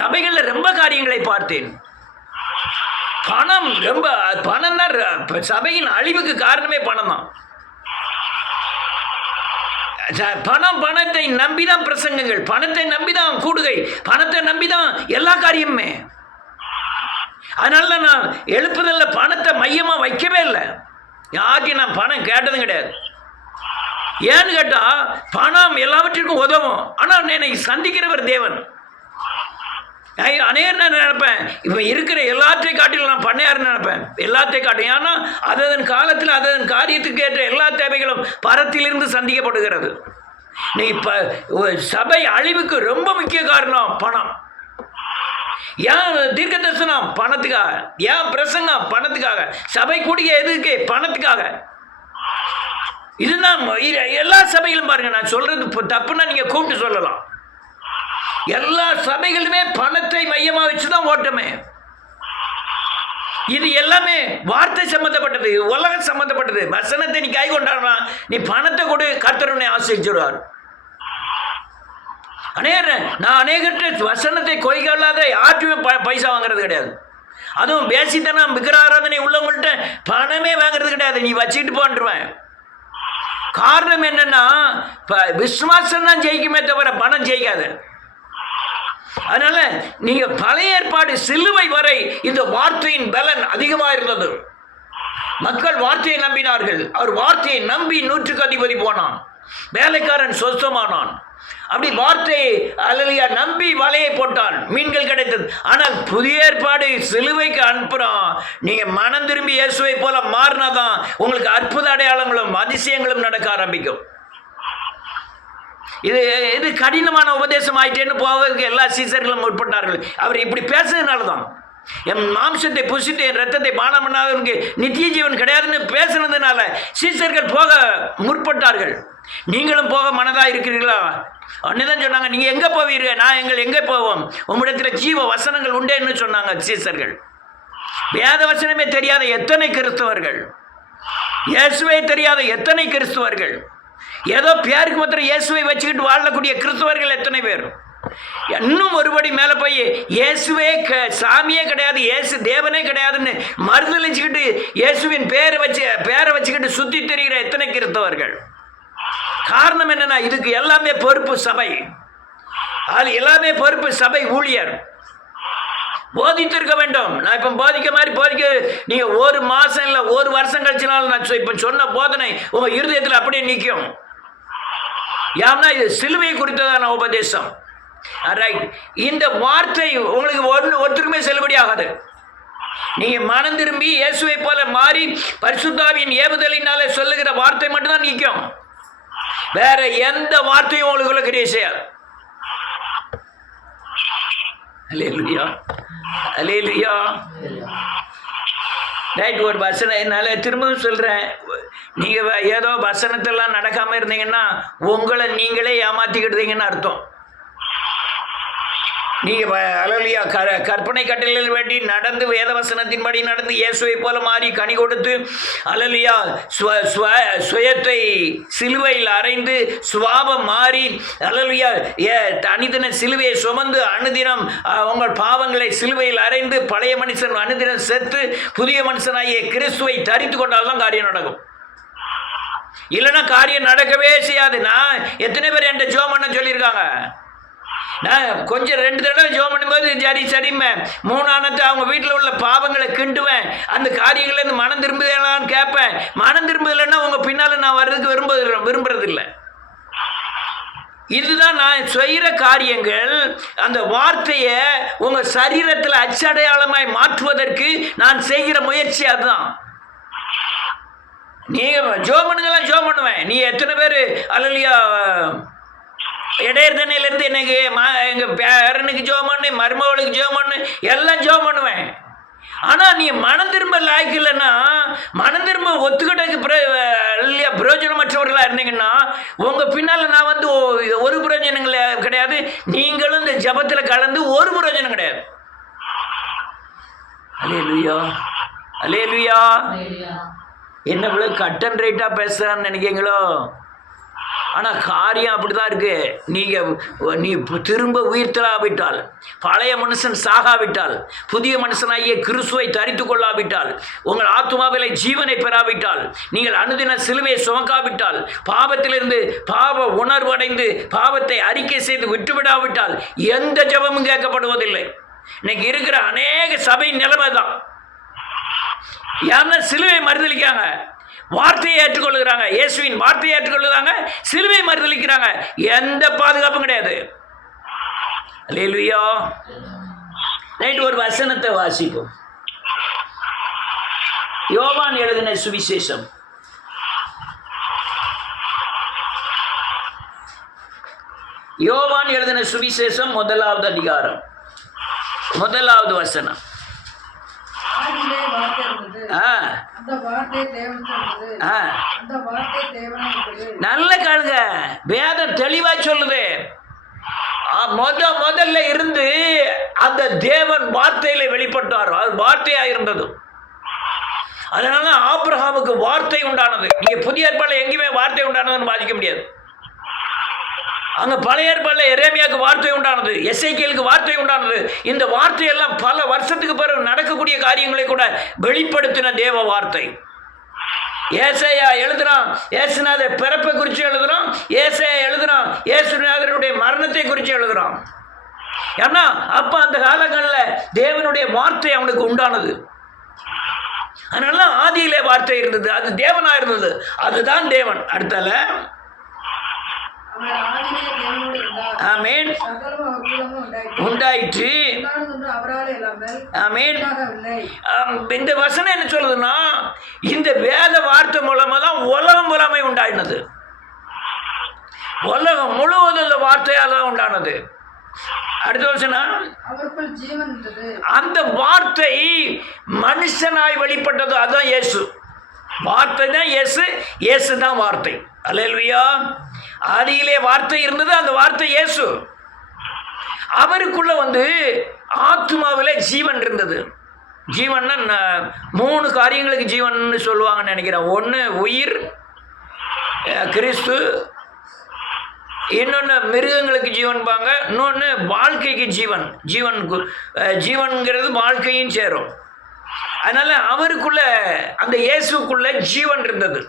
சபைகளில் ரொம்ப காரியங்களை பார்த்தேன். பணம் தான் சபையின் அழிவுக்கு காரணமே பணம் தான். பணத்தை நம்பிதான் பிரசங்கங்கள், பணத்தை நம்பிதான் கூடுகை, பணத்தை நம்பிதான் எல்லா காரியமுமே. அதனால நான் எழுப்புதல்ல பணத்தை மையமா வைக்கவே இல்லை. யார்கிட்டையும் நான் பணம் கேட்டதும் கிடையாது. ஏன்னு கேட்டா பணம் எல்லாவற்றிற்கும் உதவும், ஆனால் என்னை சந்திக்கிறவர் தேவன். அநேக நான் நினைப்பேன், இப்போ இருக்கிற எல்லாத்தையும் காட்டிலும் நான் பண்ணையாருன்னு நினைப்பேன். எல்லாத்தையும் காட்டும், ஏன்னா அதன் காலத்தில் அதன் காரியத்துக்கு ஏற்ற எல்லா தேவைகளும் பரத்திலிருந்து சந்திக்கப்படுகிறது. நீ இப்போ சபை அழிவுக்கு ரொம்ப முக்கிய காரணம் பணம். ஏன் தீர்க்க தரிசனம்? பணத்துக்காக. ஏன் பிரசங்கம்? பணத்துக்காக. சபை கூடிய எதுக்கு? பணத்துக்காக. இதுதான் எல்லா சபைகளும் பாருங்க. நான் சொல்றது தப்புன்னா நீங்க கூப்பிட்டு சொல்லலாம். எல்லா சபைகளுமே பணத்தை மையமாக வச்சுதான் ஓட்டமே. இது எல்லாமே வார்த்தை சம்பந்தப்பட்டது, உலகம் சம்பந்தப்பட்டது. வசனத்தை நீ கை கொண்டாடலாம், நீ பணத்தை கொடு, கர்த்தர் உன்னை ஆசீர்வதிப்பார். நான் அநேகற்ற வசனத்தை கொய்கொள்ளாத யார்ட்டுமே பைசா வாங்குறது கிடையாது. அதுவும் பேசித்தனம் விக்கிராராதனை உள்ளவங்கள்ட்ட பணமே வாங்குறது கிடையாது. நீ வச்சுக்கிட்டு போன்றுவேன். காரணம் என்னன்னா, விசுவாசம் தான் ஜெயிக்குமே தவிர பணம் ஜெயிக்காது. அதனால நீங்க பழைய ஏற்பாடு சிலுவை வரை இந்த வார்த்தையின் பலன் அதிகமாக இருந்தது. மக்கள் வார்த்தையை நம்பினார்கள். அவர் வார்த்தையை நம்பி 100க்கு அதிபதி போனான். வேலைக்காரன் சொஸ்தமானான். அப்படி வார்த்தையை அல்லேலூயா நம்பி வலையை போட்டான், மீன்கள் கிடைத்தது. ஆனால் புதிய ஏற்பாடு சிலுவைக்கு அனுப்புறோம். நீங்க மனம் திரும்பி இயேசுவை போல மாறினாதான் உங்களுக்கு அற்புத அடையாளங்களும் அதிசயங்களும் நடக்க ஆரம்பிக்கும். இது கடினமான உபதேசம் ஆயிட்டேன்னு போவதற்கு எல்லா சீசர்களும் முற்பட்டார்கள். அவர் இப்படி பேசுறதுனால தான், என் மாம்சத்தை புசித்து என் ரத்தத்தை பானம் பண்ணாதவனுக்கு நித்திய ஜீவன் கிடையாதுன்னு பேசுனதுனால சீசர்கள் போக முற்பட்டார்கள். நீங்களும் போக மனதாக இருக்கிறீர்களா? அன்னைதான் சொன்னாங்க, நீங்கள் எங்கே போவீர்கள்? எங்கே போவோம்? உம்மிடத்தில் ஜீவ வசனங்கள் உண்டேன்னு சொன்னாங்க சீசர்கள். வேத வசனமே தெரியாத எத்தனை கிறிஸ்தவர்கள், இயேசுவை தெரியாத எத்தனை கிறிஸ்தவர்கள், ஏதோ பேருக்கு மாத்திரம் இயேசுவை வச்சுக்கிட்டு வாழக்கூடிய கிறிஸ்தவர்கள் எத்தனை பேர். இன்னும் ஒருபடி மேலே போய் இயேசுவே சாமியே கிடையாது, இயேசு தேவனே கிடையாதுன்னு மறுதளிச்சுக்கிட்டு இயேசுவின் பேரை வச்சுக்கிட்டு சுற்றி தெரிகிற எத்தனை கிறிஸ்தவர்கள். காரணம் என்னன்னா, இதுக்கு எல்லாமே பொறுப்பு சபை. அது எல்லாமே பொறுப்பு சபை ஊழியர். போதித்திருக்க வேண்டும். நான் இப்போ போதிக்க நீங்கள் ஒரு மாதம் இல்லை ஒரு வருஷம் கழிச்சினாலும் நான் இப்போ சொன்ன போதனை உங்கள் இருதயத்தில் அப்படியே நிற்கும். ஏன்னா இது சிலுவை குறித்ததான உபதேசம். ரைட். இந்த வார்த்தை உங்களுக்கு ஒருத்தருக்குமே செல்லுபடி ஆகாது. நீங்க மனம் திரும்பி இயேசுவை போல மாறி பரிசுத்தாவியின் ஏவுதலினாலே சொல்லுகிற வார்த்தை மட்டும்தான் நிற்கும். வேற எந்த வார்த்தையும் உங்களுக்குள்ள கிரியை செய்யாது. அல்லேலூயா, அல்லேலூயா. ரைட். ஒரு வசனம் என்னால் திரும்பவும் சொல்கிறேன், நீங்கள் ஏதோ வசனத்தெல்லாம் நடக்காமல் இருந்தீங்கன்னா உங்களை நீங்களே ஏமாற்றிக்கிட்டீங்கன்னு அர்த்தம். நீங்கள் அல்லேலூயா கற்பனை கட்டளையில் வேண்டி நடந்து வேதவசனத்தின்படி நடந்து இயேசுவை போல மாறி கனி கொடுத்து அல்லேலூயா சுயத்தை சிலுவையில் அறைந்து சுவாபம் மாறி அல்லேலூயா அனுதின சிலுவையை சுமந்து அனுதினம் உங்கள் பாவங்களை சிலுவையில் அறைந்து பழைய மனுஷன் அனுதினம் செத்து புதிய மனுஷனாகிய கிறிஸ்துவை தரித்து கொண்டால்தான் காரியம் நடக்கும். இல்லைன்னா காரியம் நடக்கவே செய்யாது. நான் எத்தனை பேர் என்கிட்ட ஜெபம் பண்ண சொல்லியிருக்காங்க. நான் கொஞ்சம் 2 தடவை ஜெபம் பண்ணும்போது சரிம்மே, 3ஆனது அவங்க வீட்டில் உள்ள பாவங்களை கிண்டுவேன், அந்த காரியங்கள்லேருந்து மனம் திரும்புதலான்னு கேட்பேன். மனம் திரும்புதலைன்னா உங்கள் பின்னால் நான் வர்றதுக்கு விரும்புறதில்லை. இதுதான் நான் செய்கிற காரியங்கள். அந்த வார்த்தையை உங்கள் சரீரத்தில் அச்சடையாளமாய் மாற்றுவதற்கு நான் செய்கிற முயற்சி அதுதான். நீங்கள் ஜெபம் பண்ணுங்களாம் ஜெபம் பண்ணுவேன். நீ எத்தனை பேர் அல்லேலூயா இடையர்தனையிலேருந்து எனக்கு எங்கள் பேரனுக்கு ஜெபம் பண்ணு, மருமகளுக்கு ஜெபம் பண்ணு, எல்லாம் ஜெபம் பண்ணுவேன். ஆனால் நீ மனம் திரும்ப லாய்க்கு இல்லைன்னா, மனம் திரும்ப ஒத்துக்கிட்டதுக்கு இல்லையா பிரயோஜனமற்றவர்களாக இருந்தீங்கன்னா உங்கள் பின்னால் நான் வந்து ஒரு பிரயோஜனங்கள் கிடையாது. நீங்களும் இந்த ஜபத்தில் கலந்து ஒரு பிரயோஜனம் கிடையாது. அல்லேலூயா, அல்லேலூயா. என்ன இவ்வளோ கட் அண்ட் ரைட்டாக பேசுகிறான்னு நினைக்கிறீங்களோ? ஆனால் காரியம் அப்படி தான் இருக்குது. நீ திரும்ப உயிர்த்தலாவிட்டால், பழைய மனுஷன் சாகாவிட்டால், புதிய மனுஷனாகிய கிறிஸ்துவை தரித்து கொள்ளாவிட்டால், உங்கள் ஆத்துமாவிலே ஜீவனை பெறாவிட்டால், நீங்கள் அனுதின சிலுவையை சுமக்காவிட்டால், பாவத்திலிருந்து பாவ உணர்வடைந்து பாவத்தை அறிக்கை செய்து விட்டுவிடாவிட்டால் எந்த ஜெபமும் கேட்கப்படுவதில்லை. இன்னைக்கு இருக்கிற அநேக சபை நிலைமை தான். யாருன்னா சிலுவை மறுதளிக்காங்க, வார்த்தையை ஏற்றுக்கொள்ளுகிறாங்க, இயேசுவின் வார்த்தையை ஏற்றுக்கொள்ளுகிறாங்க, சிலுவை மறுதளிக்கிறாங்க, எந்த பாதுகாப்பும் கிடையாது. அல்லேலூயா. ரைட். ஒரு வசனத்தை வாசிப்போம். யோவான் எழுதின சுவிசேஷம், யோவான் எழுதின சுவிசேஷம் 1வது அதிகாரம் 1வது வசனம். நல்ல காலுங்க, வேதம் தெளிவாய் சொல்லுது. முதல்ல இருந்து அந்த தேவன் வார்த்தையில வெளிப்பட்டார், அது வார்த்தையா இருந்தது. அதனால ஆபிரகாமுக்கு வார்த்தை உண்டானது. நீங்க புதிய ஏற்பாடுல எங்கேயுமே வார்த்தை உண்டானதுன்னு வாசிக்க முடியாது. அங்கே பழைய ஏற்பாட்டில் எரேமியாவுக்கு வார்த்தை உண்டானது, எசேக்கியேலுக்கு வார்த்தை உண்டானது. இந்த வார்த்தையெல்லாம் பல வருஷத்துக்கு பிறகு நடக்கக்கூடிய காரியங்களை கூட வெளிப்படுத்தின தேவ வார்த்தை. ஏசாயா எழுதுறான், ஏசுநாதர் பிறப்பை குறித்து எழுதுறான். ஏசாயா எழுதுறான், ஏசுநாதருடைய மரணத்தை குறித்து எழுதுறான். ஏன்னா அப்போ அந்த காலங்களில் தேவனுடைய வார்த்தை அவனுக்கு உண்டானது. அதனால ஆதியிலே வார்த்தை இருந்தது, அது தேவனா இருந்தது, அதுதான் தேவன். அடுத்தால ஆமென் உண்டாயிற்று. ஆமென். இந்த வசனம் என்ன சொல்லுதுன்னா, இந்த வேத வார்த்தை மூலமா தான் உலகம் புலமை உண்டாயினது. உலகம் முழுவதும் இந்த வார்த்தையால் தான் உண்டானது. அடுத்த வசனம், அந்த வார்த்தை மனுஷனாய் வெளிப்பட்டது, அதுதான் இயேசு. வார்த்தை தான் இயேசு, இயேசு தான் வார்த்தை. அல்லேலூயா. ஆதியிலே வார்த்தை இருந்தது, அந்த வார்த்தை இயேசு. அவருக்குள்ள ஆத்மாவில் ஜீவன் இருந்தது. ஜீவன்னா 3 காரியங்களுக்கு ஜீவன் சொல்லுவாங்கன்னு நினைக்கிறேன். ஒன்று உயிர், கிறிஸ்து, இன்னொன்று மிருகங்களுக்கு ஜீவன்பாங்க, இன்னொன்று வாழ்க்கைக்கு ஜீவன். ஜீவன்கிறது வாழ்க்கையும் சேரும். அதனால் அவருக்குள்ள, அந்த இயேசுக்குள்ள ஜீவன் இருந்தது.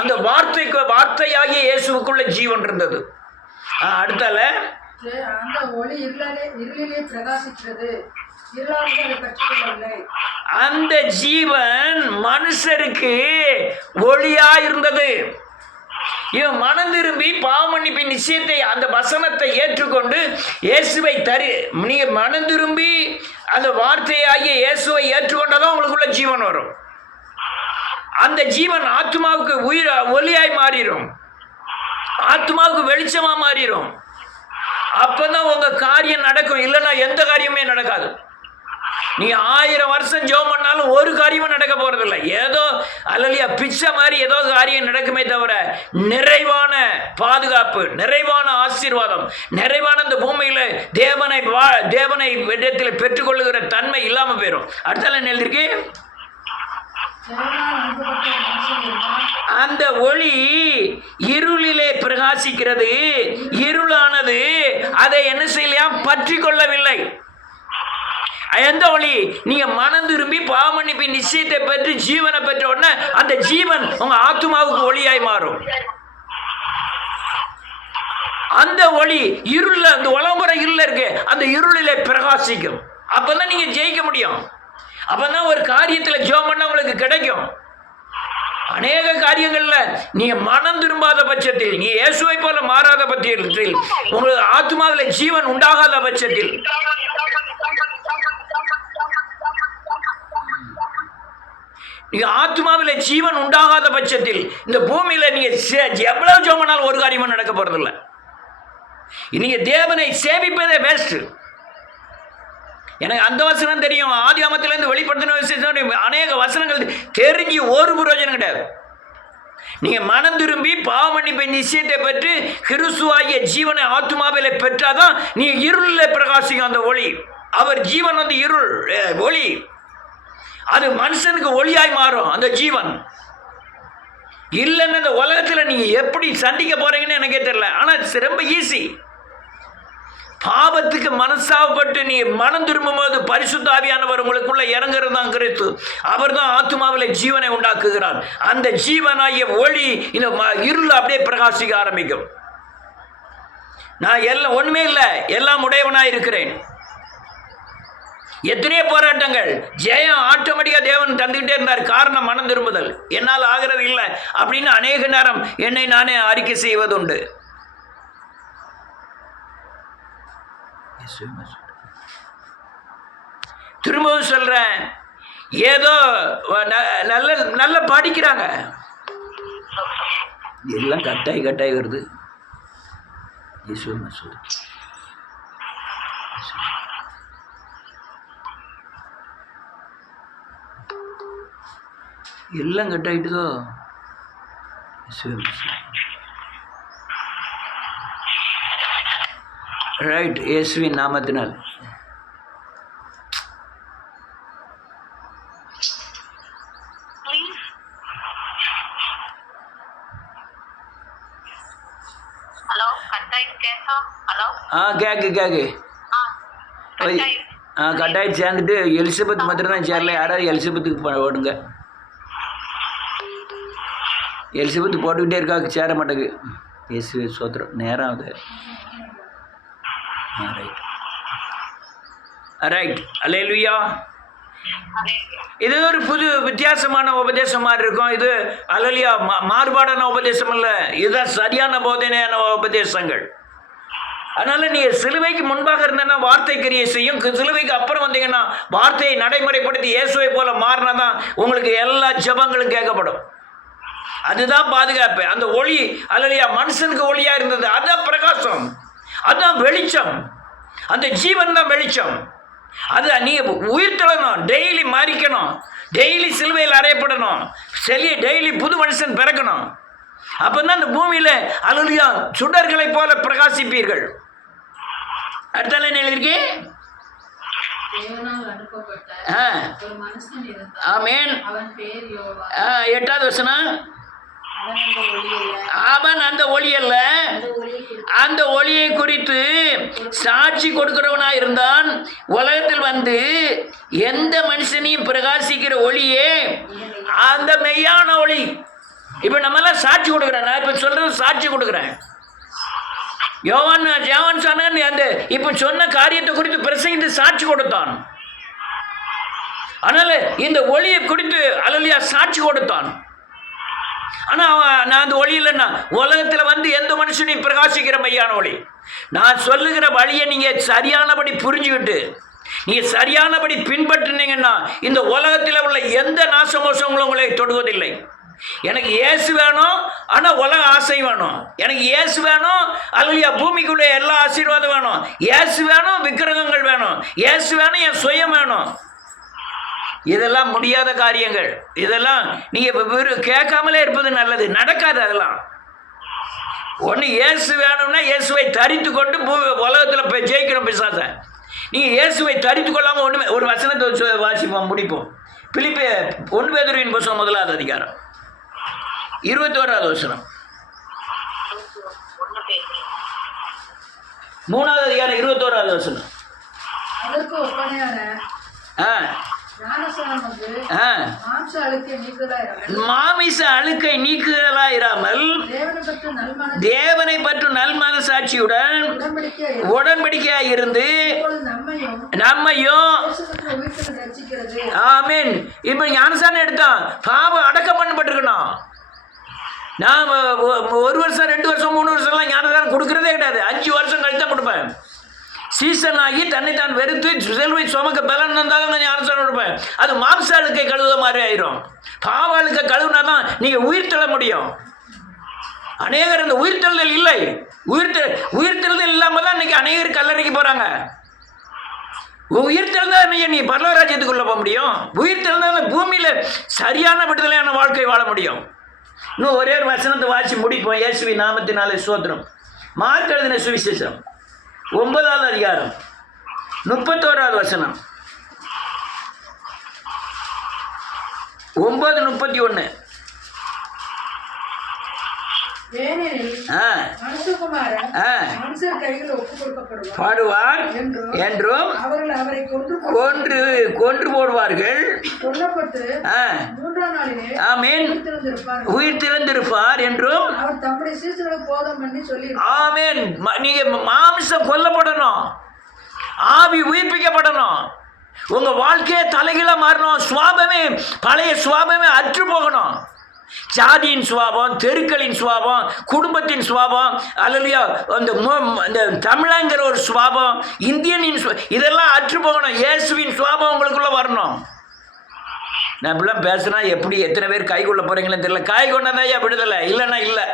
அந்த வார்த்தையாகிய இயேசுக்குள்ள ஜீவன் இருந்தது. அடுத்தால அந்த ஒளி இருளிலே பிரகாசிக்கிறது, அந்த ஜீவன் மனுஷருக்கு ஒளியா இருந்தது. இவன் மனம் திரும்பி பாவமன்னிப்பின் நிச்சயத்தை, அந்த வசனத்தை ஏற்றுக்கொண்டு இயேசுவை நீங்க மனம் திரும்பி அந்த வார்த்தையாகிய இயேசுவை ஏற்றுக்கொண்டதான் உங்களுக்குள்ள ஜீவன் வரும். அந்த ஜீவன் ஆத்மாவுக்கு ஒளியாய் மாறிடும், ஆத்மாவுக்கு வெளிச்சமா மாறிடும். அப்பதான் உங்க காரியம் நடக்கும். இல்லைன்னா எந்த காரியமே நடக்காது. நீங்க 1000 வருஷம் ஜெபம் பண்ணாலும் ஒரு காரியமும் நடக்க போறதில்லை. ஏதோ அல்லையா பிச்சை மாதிரி ஏதோ காரியம் நடக்குமே தவிர நிறைவான பாதுகாப்பு, நிறைவான ஆசீர்வாதம், நிறைவான இந்த பூமியில தேவனை இடத்தில் பெற்றுக்கொள்ளுகிற தன்மை இல்லாம போயிடும். அடுத்தால என்ன எழுதிருக்கு, அந்த ஒளி இருளிலே பிரகாசிக்கிறது, இருளானது அதை என்ன செய்யலாம், பற்றி கொள்ளவில்லை. எந்த ஒளி? நீங்க மனம் திரும்பி பாவமன்னிப்பின் நிச்சயத்தை பெற்று ஜீவனை பெற்ற உடனே அந்த ஜீவன் உங்க ஆத்மாவுக்கு ஒளியாய் மாறும். அந்த ஒளி இருள, அந்த உலகம்புற இருள இருக்கு, அந்த இருளிலே பிரகாசிக்கும். அப்பதான் நீங்க ஜெயிக்க முடியும். அப்பதான் ஒரு காரியத்தில் ஜெபம் பண்ண உங்களுக்கு கிடைக்கும். அநேக காரியங்கள்ல நீங்க மனம் திரும்பாத பட்சத்தில், நீ இயேசுவை போல மாறாத பட்சத்தில், உங்களுக்கு ஆத்மாவில் ஜீவன் உண்டாகாத பட்சத்தில், நீங்க ஆத்மாவில் ஜீவன் உண்டாகாத பட்சத்தில் இந்த பூமியில நீங்க எவ்வளவு ஜெபம் பண்ணாலும் ஒரு காரியமும் நடக்க போறதில்லை. நீங்க தேவனை சேவிப்பதே வேஸ்ட். எனக்கு அந்த வசனம் தெரியும், ஆதியாமத்திலிருந்து வெளிப்படுத்தின அநேக வசனங்கள் தெரிஞ்சு ஒரு பிரயோஜனம் கிடையாது. நீங்க மனம் திரும்பி பாவமன்னிப்பை நிச்சயத்தை பெற்று கிறிஸ்துவாகிய ஜீவனை ஆத்மாவிலே பெற்றாதான் நீ இருளில் பிரகாசிக்கும் அந்த ஒளி. அவர் ஜீவன் இருள் ஒளி, அது மனுஷனுக்கு ஒளியாய் மாறும். அந்த ஜீவன் இல்லைன்னு இந்த உலகத்தில் நீங்க எப்படி சந்திக்க போறீங்கன்னு எனக்கே தெரியல. ஆனால் ரொம்ப ஈஸி. பாவத்துக்கு மனசாவப்பட்டு நீ மனம் திரும்பும் போது பரிசுத்த ஆவியானவர் உங்களுக்குள்ள இறங்குறது தான் கிறிஸ்து. அவர் தான் ஆத்மாவில் ஜீவனை உண்டாக்குகிறார். அந்த ஜீவனாகிய ஒளி இந்த இருள் அப்படியே பிரகாசிக்க ஆரம்பிக்கும். நான் எல்லாம் ஒண்ணுமே இல்லை, எல்லாம் உடையவனாய் இருக்கிறேன். எத்தனையோ போராட்டங்கள், ஜெயம் ஆட்டோமேட்டிக்கா தேவன் தந்துகிட்டே இருந்தார். காரணம் மனம் திரும்புதல். என்னால் ஆகிறது இல்லை அப்படின்னு அநேக நேரம் என்னை நானே அறிக்கை செய்வதுண்டு. திரும்பவும் சொல்றேன், ஏதோ நல்ல நல்ல படிக்கிறாங்க, எல்லாம் கட்டாய் வருது. எல்லாம் கட்டாயிட்டுதோ. ரைட், இயேசுவின் நாமத்தினால். ஹலோ. கேக்கு கட்டாயம் சேர்ந்துட்டு எலிசபெத் மாத்திரம் தான் சேரல. யாராவது எலிசபெத்துக்கு ஓடுங்க. எலிசபெத் போட்டுக்கிட்டே இருக்கா, சேர மாட்டேங்குது. இயேசு சோத்திரம். நேரம் ஆகுது. ரைட். அல்லேலூயா. இது ஒரு புது வித்தியாசமான உபதேசம் மாதிரி இருக்கும். இது அல்லேலூயா மாறுபாடான உபதேசம் இல்லை. இதுதான் சரியான போதனையான உபதேசங்கள். அதனால நீங்க சிலுவைக்கு முன்பாக இருந்தேன்னா வார்த்தை கிரியை செய்யும். சிலுவைக்கு அப்புறம் வந்தீங்கன்னா வார்த்தையை நடைமுறைப்படுத்தி இயேசுவை போல மாறினாதான் உங்களுக்கு எல்லா ஜெபங்களும் கேட்கப்படும். அதுதான் பாதுகாப்பு. அந்த ஒளி அல்லையா மனுஷனுக்கு ஒளியா இருந்தது. அதான் பிரகாசம், அதான் வெளிச்சம். அந்த ஜீவன் தான் வெளிச்சம். அது நீங்க உயிர் தள்ளணும், டெய்லி மாறிக்கணும், டெய்லி சிலுவையில் அறையப்படணும், டெய்லி புது மனுஷன் பிறக்கணும். அப்பதான் அந்த பூமியில அல்லேலூயா சுடர்களை போல பிரகாசிப்பீர்கள். அடுத்தால என்ன எழுதிருக்கு? ஆமென். 8வது வசனம். அவன் அந்த ஒளி அல்ல, அந்த ஒளியை குறித்து சாட்சி கொடுக்கிறவனா இருந்தான். உலகத்தில் வந்து எந்த மனுஷனையும் பிரகாசிக்கிற ஒளியே அந்த மெய்யான ஒளி. இப்ப நம்ம எல்லாம் சாட்சி கொடுக்குறேன். நான் இப்ப சொல்றது சாட்சி கொடுக்குறேன். யோவான் சொன்ன அந்த இப்ப சொன்ன காரியத்தை குறித்து பிரசங்கித்து சாட்சி கொடுத்தான். அதனால இந்த ஒளியை குறித்து அல்லேலூயா சாட்சி கொடுத்தான். ஆனா நான் அந்த ஒளி இல்லைன்னா உலகத்துல வந்து எந்த மனுஷனையும் பிரகாசிக்கிற மையான ஒளி. நான் சொல்லுகிற வழியை நீங்க சரியானபடி புரிஞ்சுக்கிட்டு நீங்க சரியானபடி பின்பற்றினீங்கன்னா இந்த உலகத்தில் உள்ள எந்த நாசமோசங்களும் உங்களை தொடுவதில்லை. எனக்கு இயேசு வேணும், ஆனா உலக ஆசை வேணும். எனக்கு இயேசு வேணும், அல்லேலூயா பூமிக்குள்ள எல்லா ஆசீர்வாதம் வேணும். இயேசு வேணும், விக்கிரகங்கள் வேணும். இயேசு வேணும், என் சுயம் வேணும். இதெல்லாம் முடியாத காரியங்கள். இதெல்லாம் நீங்க கேட்காமலே இருப்பது நல்லது. நடக்காது. அதெல்லாம் ஒன்று இயேசு வேணும்னா இயேசுவை தரித்து கொண்டு உலகத்தில் போய் ஜெயிக்கணும் பிசாச. நீங்கள் இயேசுவை தரித்து கொள்ளாமல் ஒன்றுமே. ஒரு வசனத்தை வாசிப்போம், முடிப்போம். பிலிப்பி 1 பேதுருவின் புத்தகம் 1வது அதிகாரம் 21வது வசனம். 3வது அதிகாரம் 21வது வசனம். அதற்கு ஒப்பனையான மாமிச அழுக்கை நீக்குதலாயிராமல் தேவனை பற்றும் நல்மனசாட்சியுடன் உடன்படிக்கையாய் இருந்து நம்மையும் ஆமென். இப்ப ஞானசானம் எடுத்தான், பாவம் அடக்கம் பண்ணப்பட்டிருக்கணும். நான் 1 வருஷம் 2 வருஷம் 3 வருஷம்லாம் ஞானசானம் கொடுக்கறதே கிடையாது. 5 வருஷம் கழித்து தான் கொடுப்பேன். சீசன் ஆகி தன்னைத்தான் வெறுத்து செல்வை சுமக்க பலன் வந்தாலும் நான் ஞானசானம் கொடுப்பேன். அது மாம்ச அழுக்கை கழுவுத மாதிரி ஆயிரும். பாவ அழுக்கை கழுவுனா தான் நீங்க உயிர் தள்ள முடியும். அநேகர் இந்த உயிர்த்தெழுதல் இல்லை. உயிர்த்தெழுதல் இல்லாம தான் இன்னைக்கு அநேகர் கல்லறைக்கு போறாங்க. உயிர்த்தெழுந்தா நீ பரலோகராஜ்யத்துக்குள்ள போக முடியும். உயிர்த்தெழுந்தா பூமியில சரியான விடுதலையான வாழ்க்கை வாழ முடியும். இன்னும் ஒரே ஒரு வசனத்தை வாசி முடிப்போம். இயேசுவின் நாமத்தினாலே ஸ்தோத்திரம். மார்க் எழுதின சுவிசேஷம் 9வது அதிகாரம் 31வது வசனம். 9:31. பாடுவார் என்றும் கொன்று போடுவார்கள். ஆமென். உயிர் திறந்திருப்பார் என்றும். ஆமென். நீங்க மாம்சம் கொல்லப்படணும், ஆவி உயிர்ப்பிக்கப்படணும், உங்க வாழ்க்கையை தலைகீழ மாறணும். சுவாபமே பழைய சுவாபமே அற்று போகணும். ஜாதியின் சுவாபம், தெருக்களின் சுவாபம், குடும்பத்தின் சுவாபம், அல்லையா அந்த தமிழங்கிற ஒரு சுவாபம், இந்தியனின் இதெல்லாம் அற்று போகணும். இயேசுவின் சுவாபம் உங்களுக்குள்ள வரணும். நான் இப்படிலாம் பேசுனா எப்படி எத்தனை பேர் கை கொள்ள போறீங்களேன்னு தெரியல. கை கொண்டதான் ஏன் விடுதலை, இல்லைன்னா இல்லை.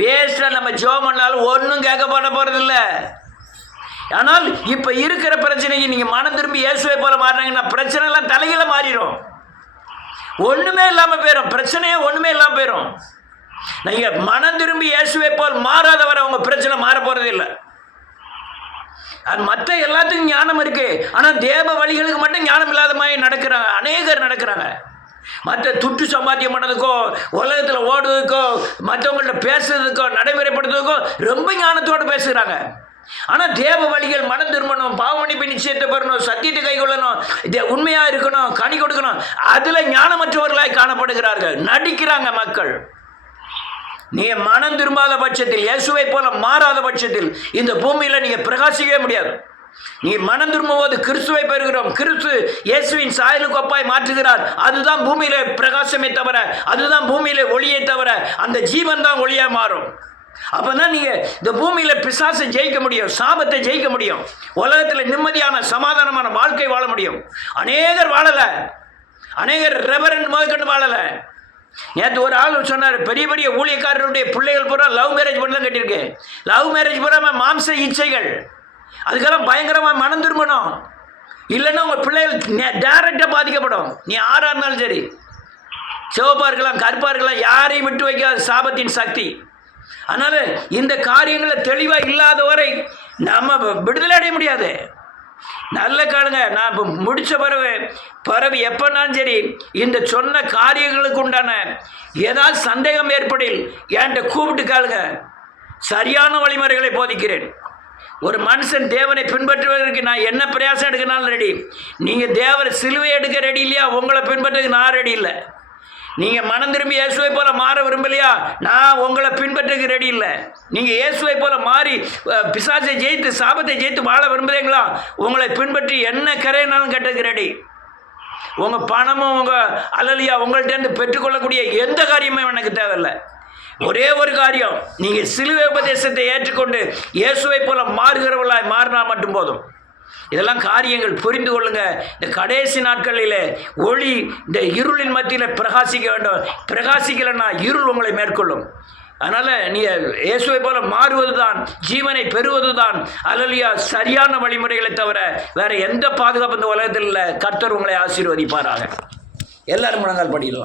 வேஸ்டா நம்ம ஜெபம் பண்ணாலும் ஒன்றும் கேட்கப்பட போறதில்ல. ஆனால் இப்ப இருக்கிற பிரச்சனைக்கு நீங்க மனம் திரும்பி இயேசுவை போல மாறினீங்கன்னா பிரச்சனை எல்லாம் தலைகீழ மாறிடும். ஒண்ணுமே இல்லாம போயிடும். பிரச்சனையே ஒண்ணுமே இல்லாம போயிடும். நீங்க மனம் திரும்பி இயேசுவை போல் மாறாதவரை உங்க பிரச்சனை மாற போறது இல்லை. அது மற்ற எல்லாத்துக்கும் ஞானம் இருக்கு, ஆனா தேவ வழிகளுக்கு மட்டும் ஞானம் இல்லாத மாதிரி நடக்கிறாங்க. அநேகர் நடக்கிறாங்க. மற்ற துட்டு சம்பாத்தியம் பண்ணதுக்கோ, உலகத்தில் ஓடுறதுக்கோ, மற்றவங்கள்ட்ட பேசுறதுக்கோ, நடைமுறைப்படுத்துறதுக்கோ ரொம்ப ஞானத்தோடு பேசுகிறாங்க. ஆனால் தேவ வழிகள் மனம் திரும்பணும், பாவமன்னிப்பு நிச்சயத்தை பெறணும், சத்தியத்தை கைக்கொள்ளணும், உண்மையாக இருக்கணும், கனி கொடுக்கணும், அதில் ஞானமற்றவர்களாய் காணப்படுகிறார்கள், நடிக்கிறாங்க மக்கள். நீ மனம் திரும்பாத பட்சத்தில், இயேசுவை போல மாறாத பட்சத்தில் இந்த பூமியில் நீங்கள் பிரகாசிக்கவே முடியாது. நீ மனம் திரும்பும்போது கிறிஸ்துவை பெறுகிறோம், கிறிஸ்து இயேசுவின் சாயலுக்கு ஒப்பாய் மாற்றுகிறார். அதுதான் பூமியில பிரகாசமே தவிர, அதுதான் பூமியில ஒளியை தவிர, அந்த ஜீவன் தான் ஒளியா மாறும். அப்பதான் நீங்க இந்த பூமியில பிசாசை ஜெயிக்க முடியும், சாபத்தை ஜெயிக்க முடியும், உலகத்தில் நிம்மதியான சமாதானமான வாழ்க்கை வாழ முடியும். அநேகர் வாழல, அநேகர் ரெவரண்ட் முதற்கொண்டு வாழல. நேற்று ஒரு ஆள் சொன்னார், பெரிய பெரிய ஊழியக்காரருடைய பிள்ளைகள் பூரா லவ் மேரேஜ் பண்ணி தான் கட்டியிருக்கு. லவ் மேரேஜ் பூரா மாம்ச இச்சைகள், அதுக்கெல்லாம் பயங்கரமாக மனம் திரும்பணும், இல்லைன்னா உங்கள் பிள்ளைகள் டைரக்டாக பாதிக்கப்படும். நீ ஆறாக இருந்தாலும் சரி, சிவப்பாக இருக்கலாம், கருப்பாக இருக்கலாம், யாரையும் விட்டு வைக்காத சாபத்தின் சக்தி. அதனால் இந்த காரியங்களை தெளிவாக இல்லாத வரை நம்ம விடுதலை அடைய முடியாது. நல்ல காலுங்க, நான் இப்போ முடித்த பிறகு எப்போனாலும் சரி இந்த சொன்ன காரியங்களுக்கு உண்டான ஏதாவது சந்தேகம் ஏற்படில் என்கிட்ட கூப்பிட்டு காலுங்க, சரியான வழிமுறைகளை போதிக்கிறேன். ஒரு மனுஷன் தேவனை பின்பற்றுவதற்கு நான் என்ன பிரயாசம் எடுக்கனாலும் ரெடி. நீங்கள் தேவரை சிலுவை எடுக்க ரெடி இல்லையா, உங்களை பின்பற்றுறதுக்கு நான் ரெடி இல்லை. நீங்கள் மனம் திரும்பி இயேசுவை போல மாற விரும்பலையா, நான் உங்களை பின்பற்றுறதுக்கு ரெடி இல்லை. நீங்கள் இயேசுவை போல மாறி பிசாசை ஜெயித்து சாபத்தை ஜெயித்து வாழ விரும்புகிறீங்களா, உங்களை பின்பற்றி என்ன கரையினாலும் கட்டுறதுக்கு ரெடி. உங்கள் பணமும் உங்கள் அல்லலியா உங்கள்கிட்டருந்து பெற்றுக்கொள்ளக்கூடிய எந்த காரியமும் எனக்கு தேவையில்லை. ஒரே ஒரு காரியம், நீங்கள் சிலுவை உபதேசத்தை ஏற்றுக்கொண்டு இயேசுவை போல மாறுகிறவர்களாய் மாறினா மட்டும் போதும். இதெல்லாம் காரியங்கள் புரிந்து கொள்ளுங்க. இந்த கடைசி நாட்களில் ஒளி இந்த இருளின் மத்தியில் பிரகாசிக்க வேண்டும். பிரகாசிக்கலைன்னா இருள் உங்களை மேற்கொள்ளும். அதனால் நீ இயேசுவை போல மாறுவது தான், ஜீவனை பெறுவது தான் அல்லலியா சரியான வழிமுறைகளை தவிர வேறு எந்த பாதுகாப்பு இந்த உலகத்தில் இல்லை. கர்த்தர் உங்களை ஆசீர்வதிப்பாராக. எல்லாரும் முழங்கால் படிக்கலாம்.